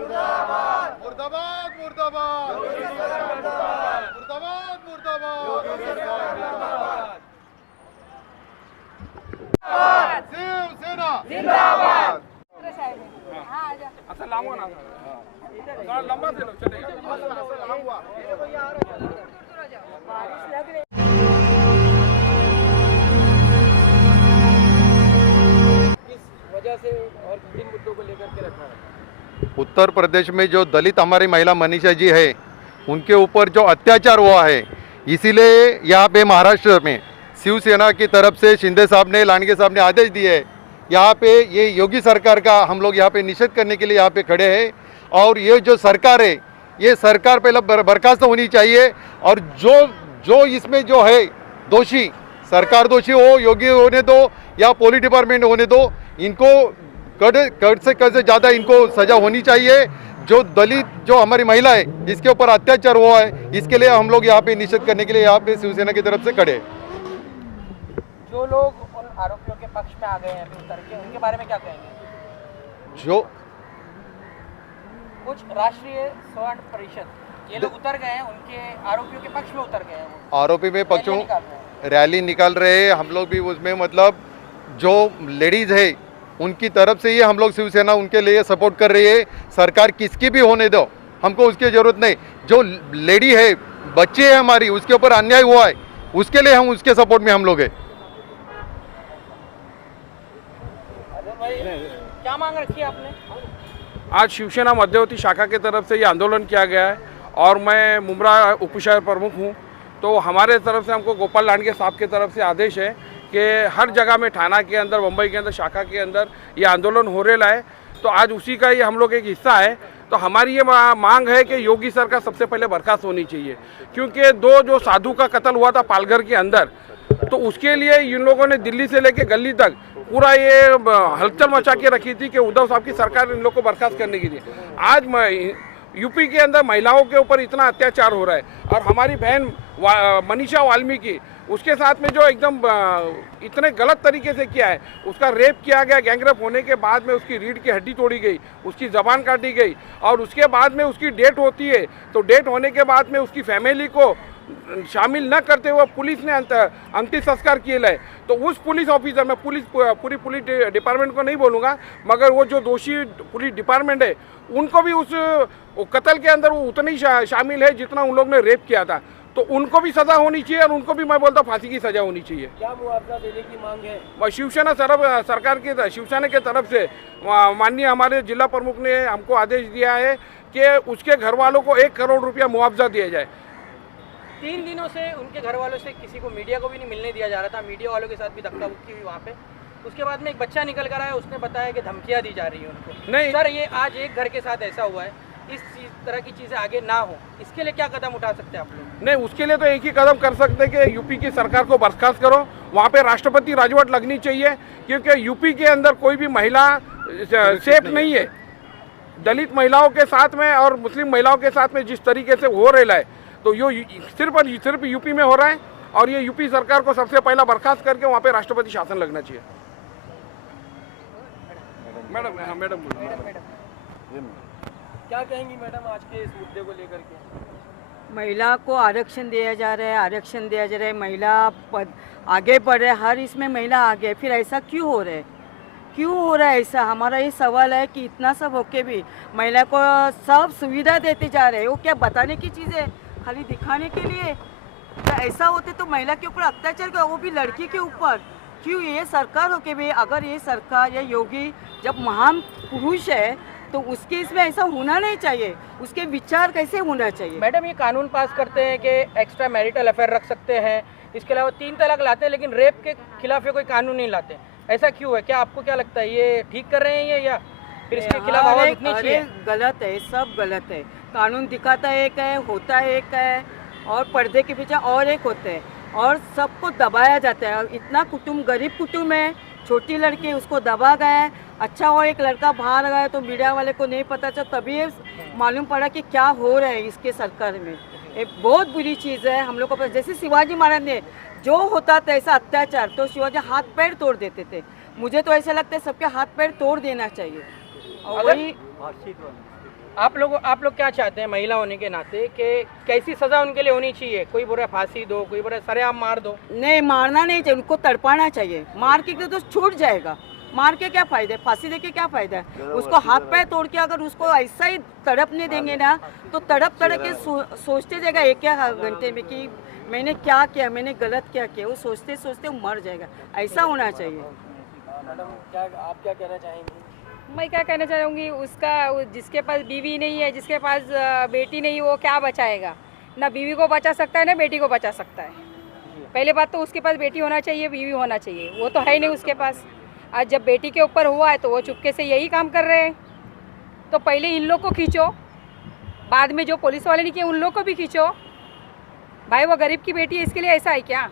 मुर्दाबाद मुर्दाबाद मुर्दाबाद मुर्दाबाद शिवसेना जिंदाबाद। अच्छा लांबा ना थोड़ा लंबा से लो चलेगा। किस वजह से और किन मुद्दों को लेकर के रखा है? उत्तर प्रदेश में जो दलित हमारी महिला मनीषा जी है उनके ऊपर जो अत्याचार हुआ है, इसीलिए यहाँ पे महाराष्ट्र में शिवसेना की तरफ से शिंदे साहब ने, लांडगे साहब ने आदेश दिए है, यहाँ पे ये योगी सरकार का हम लोग यहाँ पे निषेध करने के लिए यहाँ पे खड़े हैं। और ये जो सरकार है, ये सरकार पहले बर्खास्त होनी चाहिए और जो इसमें जो है दोषी, सरकार दोषी हो, योगी होने दो या पुलिस डिपार्टमेंट होने दो, इनको कड़ से ज़्यादा इनको सजा होनी चाहिए। जो दलित, जो हमारी महिला है जिसके ऊपर अत्याचार हुआ है, इसके लिए हम लोग यहाँ पे निषेध करने के लिए यहाँ पे शिवसेना की तरफ से खड़े हैं। जो लोग उन आरोपियों के पक्ष में आ गए हैं अभी उतर के, उनके बारे में क्या कहेंगे? जो कुछ राष्ट्रीय स्वर्ण परिषद ये लोग उतर गए हैं, उनके आरोपियों के पक्ष में उतर गए हैं, वो आरोपी में पक्षों रैली निकाल रहे हैं। रैली निकाल रहे हैं, हम लोग भी उसमें मतलब जो लेडीज़ है उनकी तरफ से ये हम लोग शिवसेना उनके लिए सपोर्ट कर रही है। सरकार किसकी भी होने दो, हमको उसकी ज़रूरत नहीं। जो लेडी है, बच्चे है हमारी, उसके ऊपर अन्याय हुआ है, उसके लिए हम उसके सपोर्ट में हम लोग हैं। क्या मांग रखी है आपने? आज शिवसेना मध्यवर्ती शाखा की तरफ से ये आंदोलन किया गया है और मैं मुमरा उपशहर प्रमुख हूँ। तो हमारे तरफ से हमको गोपाल लांडगे साहब की तरफ से आदेश है कि हर जगह में, थाना के अंदर, मुंबई के अंदर, शाखा के अंदर ये आंदोलन हो रहा है। तो आज उसी का ये हम लोग एक हिस्सा है। तो हमारी ये मांग है कि योगी सरकार सबसे पहले बर्खास्त होनी चाहिए, क्योंकि जो साधु का कत्ल हुआ था पालघर के अंदर, तो उसके लिए इन लोगों ने दिल्ली से लेकर गली तक पूरा ये हलचल मचा के रखी थी कि उद्धव साहब की सरकार इन लोग को बर्खास्त करने के लिए। आज यूपी के अंदर महिलाओं के ऊपर इतना अत्याचार हो रहा है और हमारी बहन मनीषा वाल्मीकि, उसके साथ में जो एकदम इतने गलत तरीके से किया है, उसका रेप किया गया। गैंगरेप होने के बाद में उसकी रीढ़ की हड्डी तोड़ी गई, उसकी ज़बान काटी गई और उसके बाद में उसकी डेथ होती है। तो डेथ होने के बाद में उसकी फैमिली को शामिल न करते हुए पुलिस ने अंतिम संस्कार किए है। तो उस पुलिस ऑफिसर, मैं पूरी पुलिस डिपार्टमेंट को नहीं बोलूँगा, मगर वो जो दोषी पुलिस डिपार्टमेंट है उनको भी उस कत्ल के अंदर वो उतनी शामिल है जितना उन लोग ने रेप किया था। तो उनको भी सज़ा होनी चाहिए और उनको भी मैं बोलता फांसी की सज़ा होनी चाहिए। क्या मुआवजा देने की मांग है? शिवसेना सरकार की शिवसेना के तरफ से माननीय हमारे जिला प्रमुख ने हमको आदेश दिया है कि उसके घर वालों को 1 करोड़ रुपया मुआवजा दिया जाए। 3 दिनों से उनके घर वालों से किसी को, मीडिया को भी नहीं मिलने दिया जा रहा था। मीडिया वालों के साथ भी धक्का मुक्की हुई वहाँ पे। उसके बाद में एक बच्चा निकल कर आया, उसने बताया कि धमकियाँ दी जा रही है उनको। नहीं सर, ये आज एक घर के साथ ऐसा हुआ है, इस तरह की चीज़ें आगे ना हो, इसके लिए क्या कदम उठा सकते हैं आप लोग? नहीं, उसके लिए तो एक ही कदम कर सकते हैं कि यूपी की सरकार को बर्खास्त करो, वहाँ पे राष्ट्रपति राजवट लगनी चाहिए, क्योंकि यूपी के अंदर कोई भी महिला सेफ नहीं है। दलित महिलाओं के साथ में और मुस्लिम महिलाओं के साथ में जिस तरीके से हो रहा है, तो ये सिर्फ यूपी में हो रहा है और ये यूपी सरकार को सबसे पहला बर्खास्त करके वहाँ पे राष्ट्रपति शासन लगना चाहिए। मैडम, हाँ मैडम, क्या कहेंगी मैडम आज के इस मुद्दे को लेकर के? महिला को आरक्षण दिया जा रहा है, आरक्षण दिया जा रहा है, महिला आगे बढ़ रहे, हर इसमें महिला आगे। फिर ऐसा क्यों हो रहा है? क्यों हो रहा है ऐसा? हमारा ये सवाल है कि इतना सब होके भी महिला को सब सुविधा देते जा रहे हैं। वो क्या बताने की चीज़ है? खाली दिखाने के लिए? तो ऐसा होते तो महिला के ऊपर अत्याचार का, वो भी लड़की के ऊपर क्यों? ये सरकार होके भी, अगर ये सरकार या योगी जब महान पुरुष है तो उसके इसमें ऐसा होना नहीं चाहिए। उसके विचार कैसे होना चाहिए? मैडम, ये कानून पास करते हैं कि एक्स्ट्रा मैरिटल अफेयर रख सकते हैं, इसके अलावा 3 तलाक लाते हैं, लेकिन रेप के खिलाफ ये कोई कानून नहीं लाते। ऐसा क्यों है? क्या आपको क्या लगता है, ये ठीक कर रहे हैं ये, या फिर इसके खिलाफ आवाज उठनी चाहिए? गलत है, सब गलत है। कानून दिखाता एक है, होता एक है, और पर्दे के पीछे और एक होते हैं, और सबको दबाया जाता है। इतना कुटुंब, गरीब कुटुंब है, छोटी लड़की, उसको दबा गया है। अच्छा हुआ एक लड़का बाहर गया तो मीडिया वाले को नहीं पता चला, तभी मालूम पड़ा कि क्या हो रहा है इसके सरकार में। ये बहुत बुरी चीज़ है। हम लोग को जैसे शिवाजी महाराज ने जो होता था ऐसा अत्याचार, तो शिवाजी हाथ पैर तोड़ देते थे। मुझे तो ऐसा लगता है सबके हाथ पैर तोड़ देना चाहिए। और वही आप लोग क्या चाहते हैं महिला होने के नाते कि कैसी सजा उनके लिए होनी चाहिए? कोई बोल रहा है फांसी दो, कोई बोल रहा है सरेआम मार दो। नहीं, मारना नहीं चाहिए, उनको तड़पाना चाहिए। मार के तो छूट जाएगा, मार के क्या फायदा है, फांसी दे के क्या फायदा है? उसको हाथ पैर तोड़ के अगर उसको ऐसा ही तड़पने देंगे ना तो तड़प के सोचते जाएगा एक घंटे में कि मैंने क्या किया, मैंने गलत क्या किया। वो सोचते सोचते वो मर जाएगा। ऐसा होना चाहिए। मैडम आप क्या कहना चाहेंगी? मैं क्या कहना चाहूँगी, जिसके पास बीवी नहीं है, जिसके पास बेटी नहीं, वो क्या बचाएगा? ना बीवी को बचा सकता है ना बेटी को बचा सकता है। पहले बात तो उसके पास बेटी होना चाहिए, बीवी होना चाहिए, वो तो है ही नहीं उसके पास। आज जब बेटी के ऊपर हुआ है तो वो चुपके से यही काम कर रहे हैं। तो पहले इन लोग को खींचो, बाद में जो पुलिस वाले ने किए उन लोग को भी खींचो। भाई वो गरीब की बेटी है, इसके लिए ऐसा है क्या?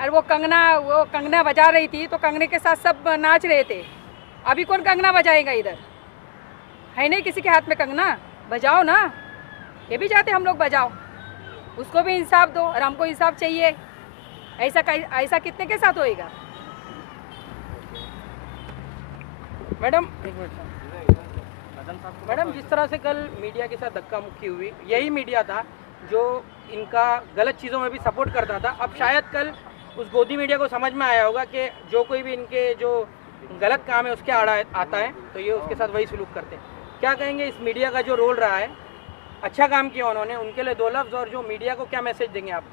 और वो कंगना बजा रही थी तो कंगने के साथ सब नाच रहे थे। अभी कौन कंगना बजाएगा? इधर है नहीं किसी के हाथ में कंगना। बजाओ ना, ये भी चाहते हम लोग बजाओ, उसको भी इंसाफ दो और हमको इंसाफ चाहिए। ऐसा कितने के साथ होएगा? मैडम एक मिनट। मैडम जिस तरह से कल मीडिया के साथ धक्का मुक्की हुई, यही मीडिया था जो इनका गलत चीज़ों में भी सपोर्ट करता था। अब शायद कल उस गोदी मीडिया को समझ में आया होगा कि जो कोई भी इनके जो गलत काम है उसके आड़ा आता है तो ये उसके साथ वही सलूक करते हैं। क्या कहेंगे इस मीडिया का जो रोल रहा है? अच्छा काम किया उन्होंने, उनके लिए दो लफ्ज़। और जो मीडिया को क्या मैसेज देंगे आप?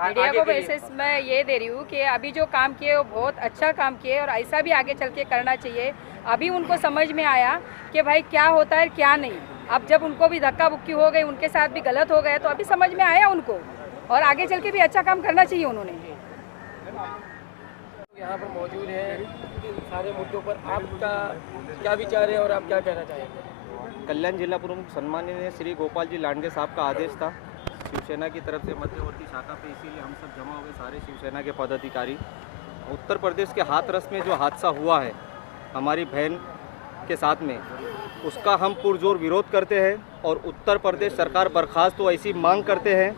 मीडिया को मैसेज मैं ये दे रही हूँ कि अभी जो काम किए वो बहुत अच्छा काम किए और ऐसा भी आगे चल के करना चाहिए। अभी उनको समझ में आया कि भाई क्या होता है क्या नहीं। अब जब उनको भी धक्का बुक्की हो गई, उनके साथ भी गलत हो गए, तो अभी समझ में आया उनको और आगे चल के भी अच्छा काम करना चाहिए उन्होंने। यहाँ पर मौजूद है इन सारे मुद्दों पर आपका क्या विचार है और आप क्या कहना चाहेंगे? कल्याण जिला प्रमुख सम्माननीय श्री गोपाल जी लांडगे साहब का आदेश था शिवसेना की तरफ से मध्यवर्ती शाखा पे, इसीलिए हम सब जमा हुए सारे शिवसेना के पदाधिकारी। उत्तर प्रदेश के हाथरस में जो हादसा हुआ है हमारी बहन के साथ में, उसका हम पुरजोर विरोध करते हैं और उत्तर प्रदेश सरकार बर्खास्त तो ऐसी मांग करते हैं।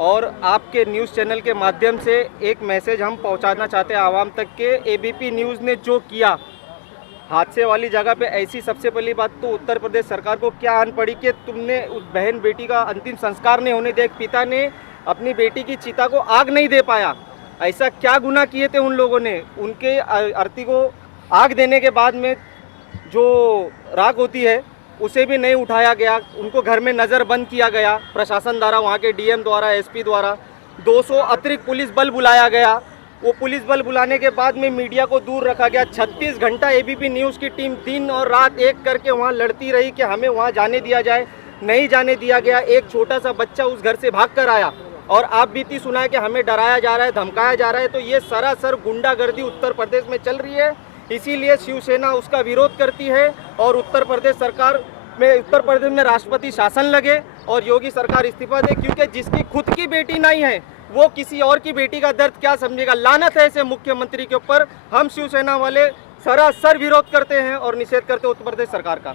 और आपके न्यूज़ चैनल के माध्यम से एक मैसेज हम पहुंचाना चाहते हैं आवाम तक के, एबीपी न्यूज़ ने जो किया हादसे वाली जगह पे, ऐसी सबसे पहली बात तो उत्तर प्रदेश सरकार को क्या आन पड़ी कि तुमने उस बहन बेटी का अंतिम संस्कार नहीं होने दिया, पिता ने अपनी बेटी की चिता को आग नहीं दे पाया। ऐसा क्या गुनाह किए थे उन लोगों ने? उनके अर्थी को आग देने के बाद में जो राख होती है उसे भी नहीं उठाया गया, उनको घर में नज़रबंद किया गया प्रशासन द्वारा, वहाँ के डीएम द्वारा, एसपी द्वारा। 200 अतिरिक्त पुलिस बल बुलाया गया। वो पुलिस बल बुलाने के बाद में मीडिया को दूर रखा गया। 36 घंटा एबीपी न्यूज़ की टीम दिन और रात एक करके वहाँ लड़ती रही कि हमें वहाँ जाने दिया जाए, नहीं जाने दिया गया। एक छोटा सा बच्चा उस घर से भाग कर आया और आप बीती सुना है कि हमें डराया जा रहा है, धमकाया जा रहा है। तो ये सरासर गुंडागर्दी उत्तर प्रदेश में चल रही है, इसीलिए शिवसेना उसका विरोध करती है। और उत्तर प्रदेश में राष्ट्रपति शासन लगे और योगी सरकार इस्तीफा दे, क्योंकि जिसकी खुद की बेटी नहीं है वो किसी और की बेटी का दर्द क्या समझेगा। लानत है ऐसे मुख्यमंत्री के ऊपर। हम शिवसेना वाले सरासर विरोध करते हैं और निषेध करते हैं उत्तर प्रदेश सरकार का।